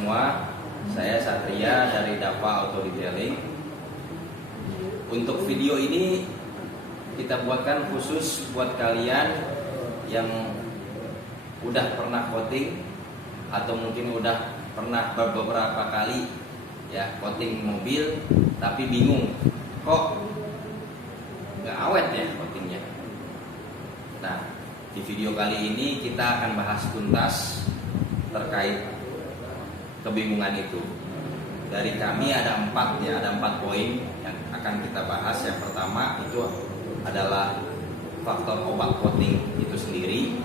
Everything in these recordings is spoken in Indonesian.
semua, saya Satria dari Dava Auto Detailing. Untuk video ini kita buatkan khusus buat kalian yang udah pernah coating atau mungkin udah pernah beberapa kali ya coating mobil tapi bingung kok nggak awet ya coatingnya. Nah, di video kali ini kita akan bahas tuntas terkait kebingungan itu. Dari kami ada 4 poin yang akan kita bahas. Yang pertama itu adalah faktor obat coating itu sendiri,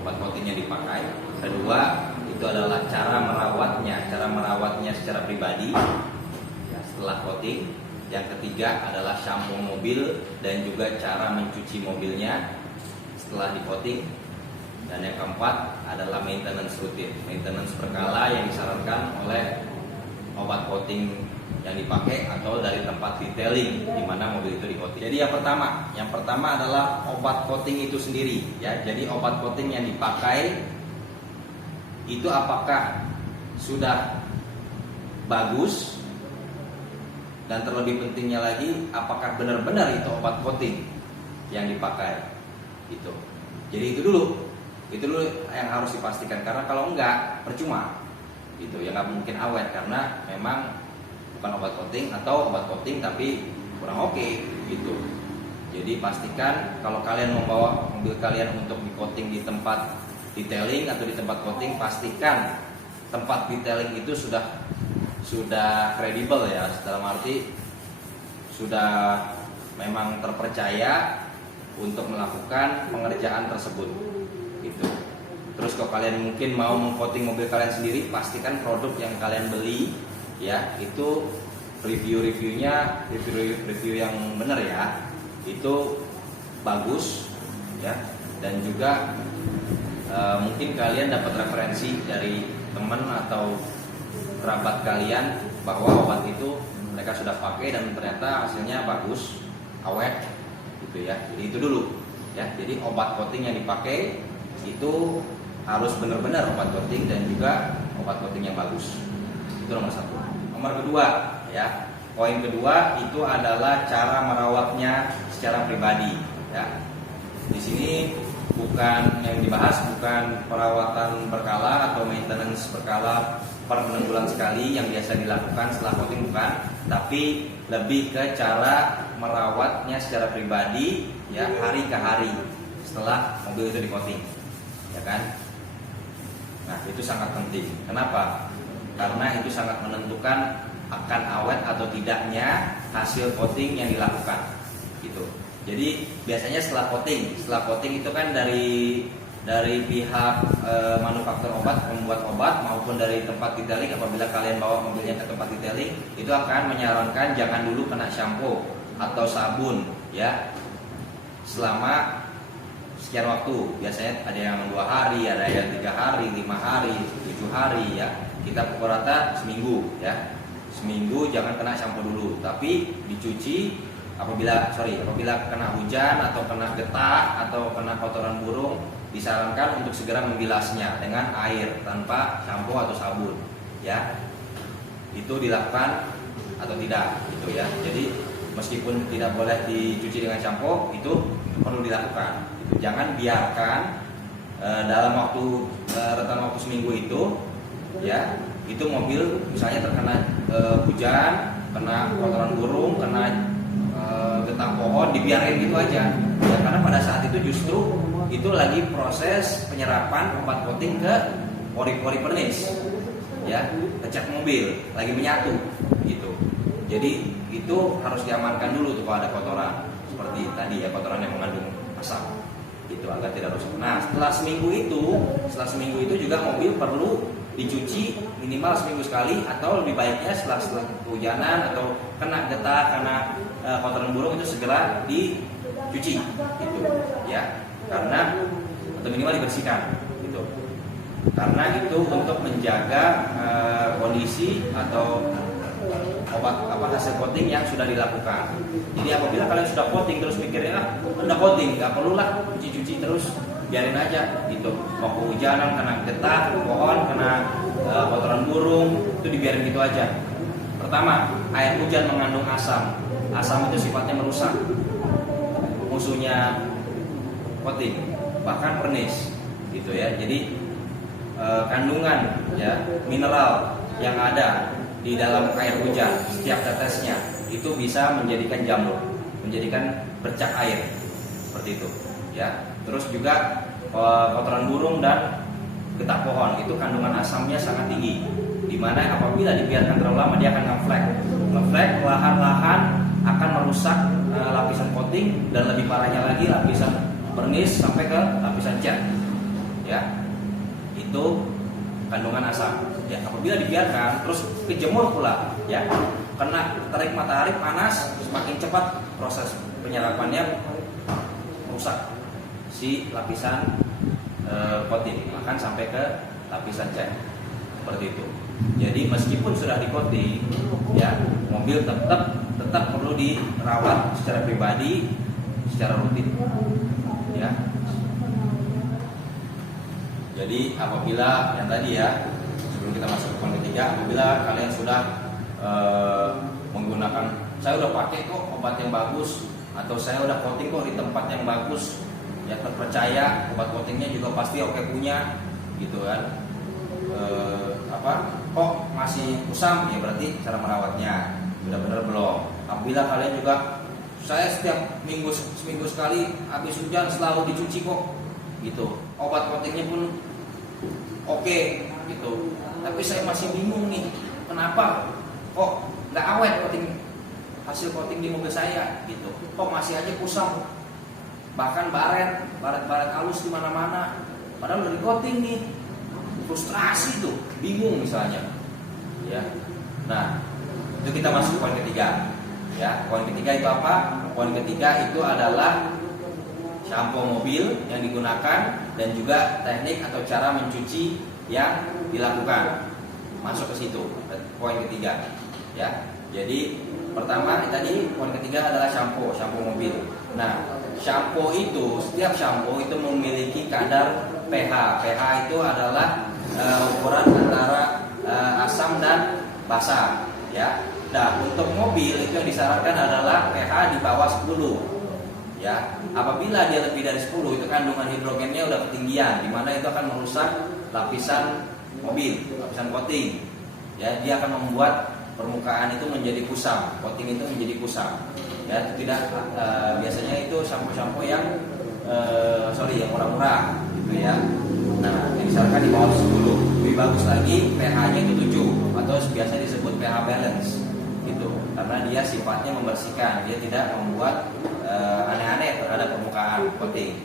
obat coating yang dipakai. Kedua itu adalah cara merawatnya secara pribadi ya, setelah coating. Yang ketiga adalah shampoo mobil dan juga cara mencuci mobilnya setelah di coating. Dan yang keempat adalah maintenance rutin, maintenance berkala yang disarankan oleh obat coating yang dipakai atau dari tempat detailing di mana mobil itu di coating. Jadi yang pertama adalah obat coating itu sendiri ya. Jadi obat coating yang dipakai itu apakah sudah bagus, dan terlebih pentingnya lagi apakah benar-benar itu obat coating yang dipakai gitu. Jadi itu dulu yang harus dipastikan, karena kalau enggak percuma gitu ya, nggak mungkin awet karena memang bukan obat coating atau obat coating tapi kurang oke gitu. Jadi pastikan kalau kalian membawa mobil kalian untuk di coating di tempat detailing atau di tempat coating, pastikan tempat detailing itu sudah kredibel ya, dalam arti sudah memang terpercaya untuk melakukan pengerjaan tersebut gitu. Terus kalau kalian mungkin mau mengcoating mobil kalian sendiri, pastikan produk yang kalian beli ya itu review yang benar ya, itu bagus ya. Dan juga mungkin kalian dapat referensi dari teman atau kerabat kalian bahwa obat itu mereka sudah pakai dan ternyata hasilnya bagus, awet gitu ya. Jadi itu dulu ya. Jadi obat coating yang dipakai itu harus benar-benar obat coating dan juga obat coating yang bagus. Itu nomor 1. Nomor kedua ya, poin kedua itu adalah cara merawatnya secara pribadi ya. Di sini bukan yang dibahas bukan perawatan berkala atau maintenance berkala per 6 bulan sekali yang biasa dilakukan setelah coating, bukan, tapi lebih ke cara merawatnya secara pribadi ya, hari ke hari setelah mobil itu di coating ya kan. Nah, itu sangat penting. Kenapa? Karena itu sangat menentukan akan awet atau tidaknya hasil coating yang dilakukan gitu. Jadi biasanya setelah coating itu kan dari pihak manufaktur obat, pembuat obat maupun dari tempat detailing, apabila kalian bawa mobilnya ke tempat detailing, itu akan menyarankan jangan dulu kena shampoo atau sabun ya selama sekian waktu. Biasanya ada yang 2 hari, ada yang 3 hari, 5 hari, 7 hari ya. Kita pukul rata seminggu ya. Seminggu jangan kena shampoo dulu, tapi dicuci apabila kena hujan atau kena getah atau kena kotoran burung, disarankan untuk segera membilasnya dengan air tanpa shampoo atau sabun ya. Itu dilakukan atau tidak gitu ya. Jadi meskipun tidak boleh dicuci dengan shampoo, itu perlu dilakukan. Jangan biarkan dalam rentan waktu seminggu itu ya, itu mobil misalnya terkena hujan, kena kotoran burung, kena getah pohon, dibiarin gitu aja ya, karena pada saat itu justru itu lagi proses penyerapan obat coating ke pori-pori pernis ya, ke cat mobil lagi menyatu gitu. Jadi itu harus diamankan dulu tuh kalau ada kotoran seperti tadi ya, kotoran yang mengandung asap gitu, agar tidak rusak. Nah, setelah seminggu itu juga mobil perlu dicuci minimal seminggu sekali, atau lebih baiknya setelah kehujanan atau kena getah, kena kotoran burung, itu segera dicuci gitu ya, karena atau minimal dibersihkan gitu, karena itu untuk menjaga kondisi atau obat hasil coating yang sudah dilakukan. Jadi apabila kalian sudah coating terus mikirnya udah coating, nggak perlulah cuci terus biarin aja gitu. Mau kehujanan, kena getah pohon, kena kotoran burung, itu dibiarin gitu aja. Pertama, air hujan mengandung asam. Asam itu sifatnya merusak. Musuhnya coating, bahkan pernis gitu ya. Jadi kandungan ya mineral yang ada di dalam air hujan setiap tetesnya itu bisa menjadikan jamur, menjadikan bercak air seperti itu ya. Terus juga kotoran burung dan getah pohon itu kandungan asamnya sangat tinggi, dimana apabila dibiarkan terlalu lama dia akan ngeflek perlahan-lahan akan merusak lapisan coating, dan lebih parahnya lagi lapisan vernis sampai ke lapisan cat ya. Itu kandungan asam ya. Apabila dibiarkan terus kejemur pula ya, kena terik matahari panas, semakin cepat proses penyerapannya merusak si lapisan coating, bahkan sampai ke lapisan cat seperti itu. Jadi meskipun sudah di coating ya, mobil tetap perlu dirawat secara pribadi, secara rutin ya. Jadi apabila yang tadi ya, sebelum kita masuk ke poin ketiga, apabila kalian sudah menggunakan, saya udah pakai kok obat yang bagus, atau saya udah coating kok di tempat yang bagus, ya terpercaya, obat coatingnya juga pasti oke punya, gitu kan. Kok masih kusam, ya berarti cara merawatnya udah benar belum. Apabila kalian juga, saya setiap seminggu sekali habis hujan selalu dicuci kok, gitu. Obat coatingnya pun oke, gitu. Tapi saya masih bingung nih, kenapa kok nggak awet hasil coating di mobil saya, gitu. Kok masih aja kusam, bahkan baret halus di mana-mana. Padahal udah di coating nih. Frustrasi tuh, bingung misalnya, ya. Nah, itu kita masuk poin ketiga, ya. Poin ketiga itu apa? Poin ketiga itu adalah shampoo mobil yang digunakan dan juga teknik atau cara mencuci yang dilakukan. Masuk ke situ, poin ketiga, ya. Jadi pertama tadi poin ketiga adalah shampoo mobil. Nah, shampoo itu, setiap shampoo itu memiliki kadar pH. pH itu adalah ukuran antara asam dan basa ya. Nah, untuk mobil itu yang disarankan adalah pH di bawah 10 ya. Apabila dia lebih dari 10 itu kandungan hidrogennya udah ketinggian, dimana itu akan merusak lapisan mobil, lapisan coating ya. Dia akan membuat permukaan itu menjadi kusam, coating itu menjadi kusam ya. Tidak biasanya itu shampoo yang yang murah-murah gitu ya. Nah, yang disarankan di bawah 10. Lebih bagus lagi pH-nya itu 7 atau biasa disebut pH balance gitu. Karena dia sifatnya membersihkan, dia tidak membuat aneh-aneh terhadap permukaan coating.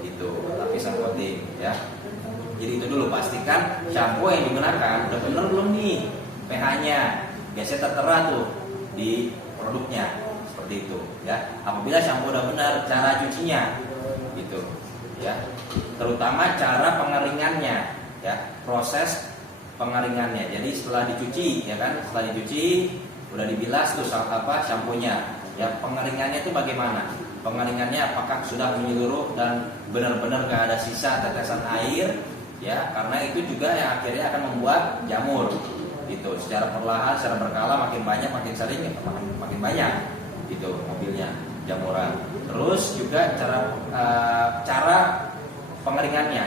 Gitu, lapisan coating ya. Jadi itu dulu, pastikan shampoo yang digunakan udah benar belum nih pH-nya. Biasanya tertera tuh di produknya seperti itu ya. Apabila shampoo udah benar, cara cucinya gitu ya, terutama cara pengeringannya ya, proses pengeringannya. Jadi setelah dicuci ya kan, setelah dicuci udah dibilas tuh shampoo-nya ya, pengeringannya itu bagaimana? Pengeringannya apakah sudah menyeluruh dan benar-benar gak ada sisa tetesan air ya, karena itu juga yang akhirnya akan membuat jamur gitu. Secara perlahan, secara berkala, makin banyak, makin sering, makin banyak gitu mobilnya jamuran. Terus juga cara pengeringannya,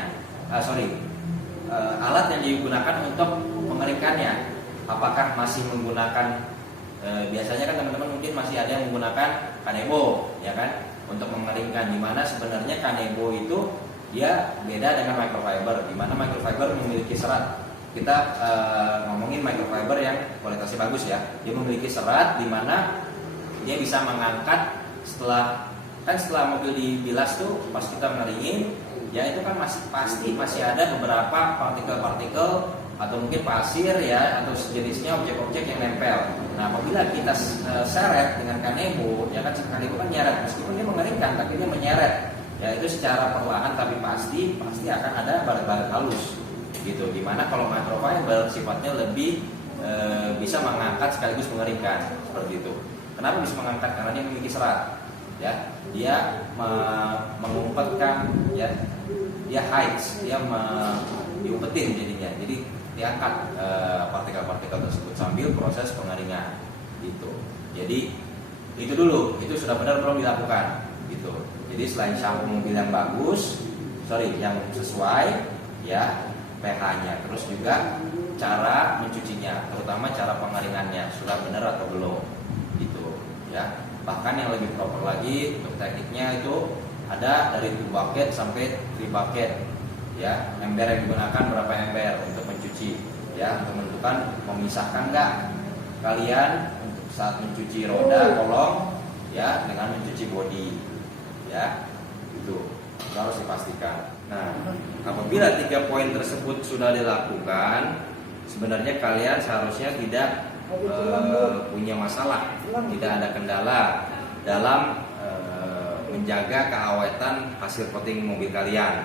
alat yang digunakan untuk mengeringkannya, apakah masih menggunakan biasanya kan teman-teman mungkin masih ada yang menggunakan kanebo ya kan untuk mengeringkan, dimana sebenarnya kanebo itu dia beda dengan microfiber, dimana microfiber memiliki serat. Kita ngomongin microfiber yang kualitasnya bagus ya, dia memiliki serat dimana dia bisa mengangkat setelah mobil dibilas tuh, pas kita ngeringin ya, itu kan masih ada beberapa partikel-partikel atau mungkin pasir ya, atau sejenisnya objek-objek yang nempel. Nah, apabila kita seret dengan kanebo ya kan, kanebo kan nyeret, meskipun dia mengeringkan tapi dia menyeret ya, itu secara perlahan tapi pasti akan ada baret-baret halus gitu. Dimana kalau microfiber sifatnya lebih bisa mengangkat sekaligus mengeringkan seperti itu. Kenapa bisa mengangkat? Karena dia memiliki serat ya, dia mengumpetkan ya dia hides, dia diumpetin jadinya. Jadi diangkat partikel-partikel tersebut sambil proses pengeringan gitu. Jadi itu dulu, itu sudah benar belum dilakukan gitu. Jadi selain shampoo mobil yang bagus, yang sesuai ya pH-nya, terus juga cara mencucinya, terutama cara pengeringannya sudah benar atau belum gitu ya. Bahkan yang lebih proper lagi untuk tekniknya itu ada dari 2 bucket sampai 3 bucket ya. Ember yang digunakan berapa ember untuk mencuci ya, untuk menentukan memisahkan nggak kalian untuk saat mencuci roda kolong ya dengan mencuci bodi ya, itu harus dipastikan. Nah, apabila 3 poin tersebut sudah dilakukan, sebenarnya kalian seharusnya tidak punya masalah, tidak ada kendala dalam menjaga keawetan hasil coating mobil kalian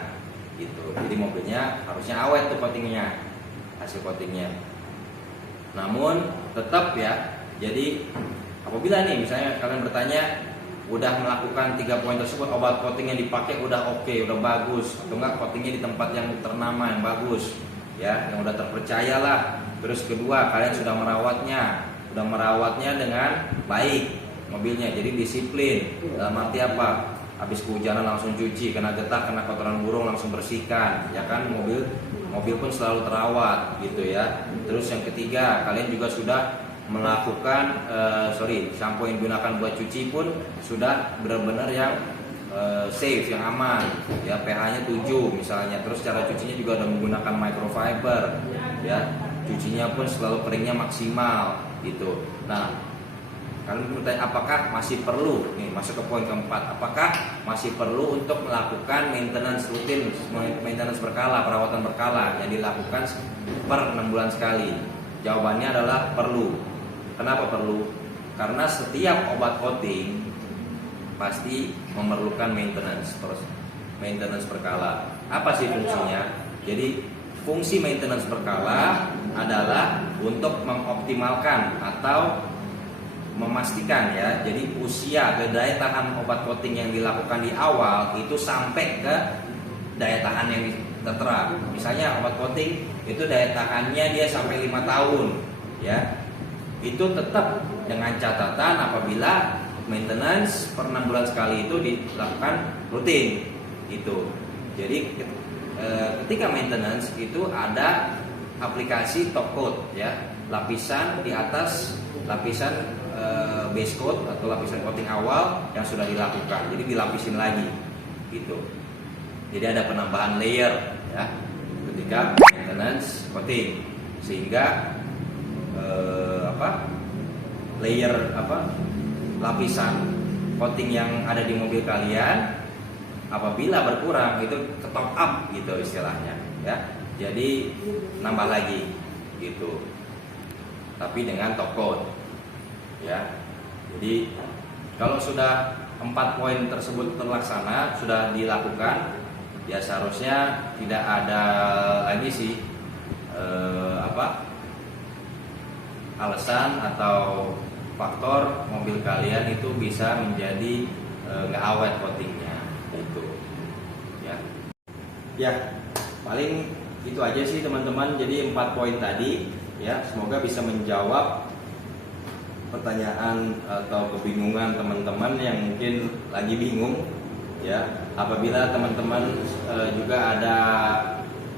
gitu. Jadi mobilnya harusnya awet tuh coatingnya, hasil coatingnya. Namun tetap ya, jadi apabila nih misalnya kalian bertanya udah melakukan 3 poin tersebut, obat coating yang dipakai udah oke, udah bagus, atau enggak coatingnya di tempat yang ternama yang bagus ya, yang udah terpercaya lah. Terus kedua, kalian sudah merawatnya dengan baik mobilnya, jadi disiplin. Dalam arti apa? Habis kehujanan langsung cuci, kena getah, kena kotoran burung langsung bersihkan, ya kan? Mobil pun selalu terawat gitu ya. Terus yang ketiga, kalian juga sudah melakukan shampoo yang digunakan buat cuci pun sudah benar-benar yang safe, yang aman ya, pH-nya 7 misalnya. Terus cara cucinya juga ada menggunakan microfiber ya, cucinya pun selalu keringnya maksimal gitu. Nah, kalian bertanya apakah masih perlu, nih masuk ke poin keempat, apakah masih perlu untuk melakukan maintenance rutin, maintenance berkala, perawatan berkala yang dilakukan per 6 bulan sekali? Jawabannya adalah perlu. Kenapa perlu? Karena setiap obat coating pasti memerlukan maintenance berkala. Apa sih fungsinya? Jadi fungsi maintenance berkala adalah untuk mengoptimalkan atau memastikan ya, jadi usia ke daya tahan obat coating yang dilakukan di awal itu sampai ke daya tahan yang tertera. Misalnya obat coating itu daya tahannya dia sampai 5 tahun ya, itu tetap dengan catatan apabila maintenance per 6 bulan sekali itu dilakukan rutin itu. Jadi ketika maintenance itu ada aplikasi top coat ya, lapisan di atas lapisan base coat atau lapisan coating awal yang sudah dilakukan, jadi dilapisin lagi gitu. Jadi ada penambahan layer ya ketika maintenance coating, sehingga lapisan coating yang ada di mobil kalian apabila berkurang itu ke top up gitu istilahnya ya, jadi nambah lagi gitu, tapi dengan top coat ya. Jadi kalau sudah 4 poin tersebut terlaksana, sudah dilakukan, ya seharusnya tidak ada lagi sih alasan atau faktor mobil kalian itu bisa menjadi nggak awet coatingnya gitu ya. Ya paling itu aja sih teman-teman. Jadi 4 poin tadi ya, semoga bisa menjawab pertanyaan atau kebingungan teman-teman yang mungkin lagi bingung ya. Apabila teman-teman juga ada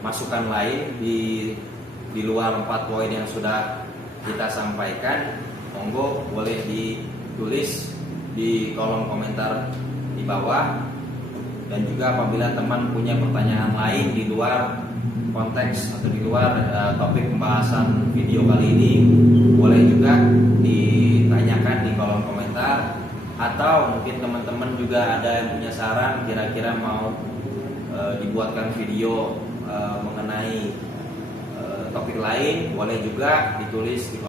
masukan lain di luar 4 poin yang sudah kita sampaikan, monggo boleh ditulis di kolom komentar di bawah. Dan juga apabila teman punya pertanyaan lain di luar konteks atau di luar topik pembahasan video kali ini, boleh juga ditanyakan di kolom komentar. Atau mungkin teman-teman juga ada yang punya saran, kira-kira mau dibuatkan video mengenai topik lain, boleh juga ditulis di